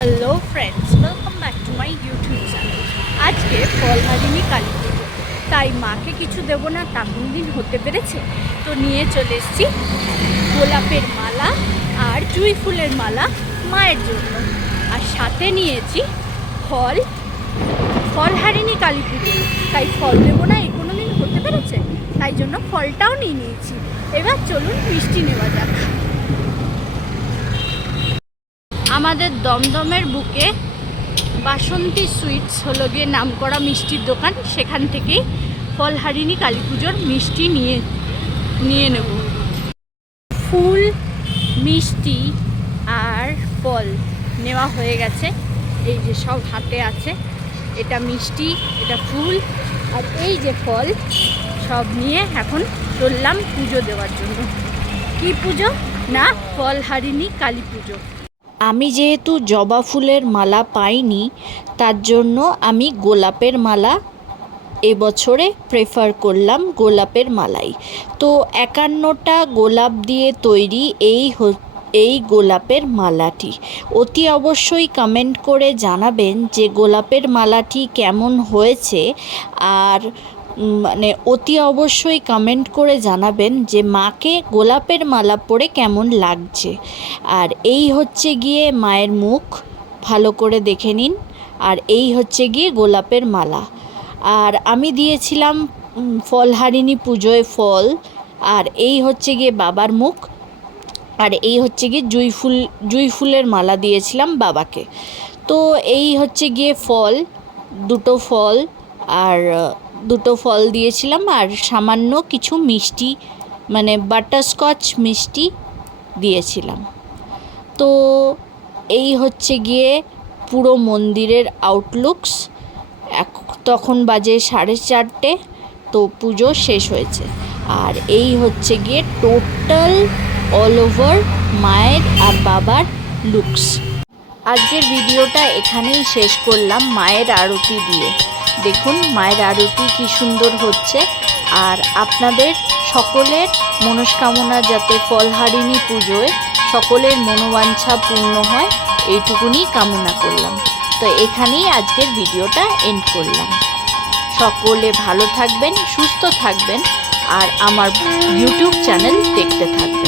Hello friends, welcome back to my YouTube channel. আজকে ফলহারিণী কালী পুজো, তাই মাকে কিছু দেবো না তা দিন হতে পেরেছে, তো নিয়ে চলে এসেছি গোলাপের মালা আর জুঁই ফুলের মালা মায়ের জন্য। আর সাথে নিয়েছি ফল, ফলহারিণী কালী পুজো, তাই ফল দেবো না এই কোনো দিন হতে পেরেছে, তাই জন্য ফলটাও নিয়ে নিয়েছি। এবার চলুন মিষ্টি নেওয়া যাক। আমাদের দমদমের বুকে বাসন্তী সুইটস হলো গিয়ে নামকরা মিষ্টির দোকান, সেখান থেকেই ফলহারিণী কালী পুজোর মিষ্টি নিয়ে নেব। ফুল, মিষ্টি আর ফল নেওয়া হয়ে গেছে, এই যে সব হাতে আছে। এটা মিষ্টি, এটা ফুল আর এই যে ফল, সব নিয়ে এখন চললাম পুজো দেওয়ার জন্য। কি পুজো? না, ফলহারিণী কালী পুজো। আমি যেহেতু জবা ফুলের মালা পাইনি, তার জন্য আমি গোলাপের মালা এবছরে প্রেফার করলাম, গোলাপের মালাই। তো 51টা গোলাপ দিয়ে তৈরি এই গোলাপের মালাটি। অতি অবশ্যই কমেন্ট করে জানাবেন যে গোলাপের মালাটি কেমন হয়েছে, আর অতি অবশ্যই কমেন্ট করে জানাবেন যে মাকে গোলাপের মালা পরে কেমন লাগছে। আর এই হচ্ছে গিয়ে মায়ের মুখ, ভালো করে দেখে নিন। আর এই হচ্ছে গিয়ে গোলাপের মালা। আর আমি দিয়েছিলাম ফলহারিণী পুজোয় ফল। আর এই হচ্ছে গিয়ে বাবার মুখ। আর এই হচ্ছে গিয়ে জুঁই ফুলের মালা দিয়েছিলাম বাবাকে। তো এই হচ্ছে গিয়ে ফল, দুটো ফল দিয়েছিলাম আর সামান্য কিছু মিষ্টি, বাটারস্কচ মিষ্টি দিয়েছিলাম। তো এই হচ্ছে গিয়ে পুরো মন্দিরের আউটলুকস। তখন বাজে 4:30, তো পুজো শেষ হয়েছে। আর এই হচ্ছে গিয়ে টোটাল অল ওভার মায়ের আর বাবার লুকস। আজকের ভিডিওটা এখানেই শেষ করলাম মায়ের আরতি দিয়ে। দেখুন মায়ের আরতি কি সুন্দর হচ্ছে। আর আপনাদের সকলের মনস্কামনা যাতে ফলহারিণী পুজোয় সকলের মনোবাঞ্ছা পূর্ণ হয়, এইটুকুনি কামনা করলাম। তো এখানেই আজকের ভিডিওটা এন্ড করলাম। সকলে ভালো থাকবেন, সুস্থ থাকবেন আর আমার ইউটিউব চ্যানেল দেখতে থাকবেন।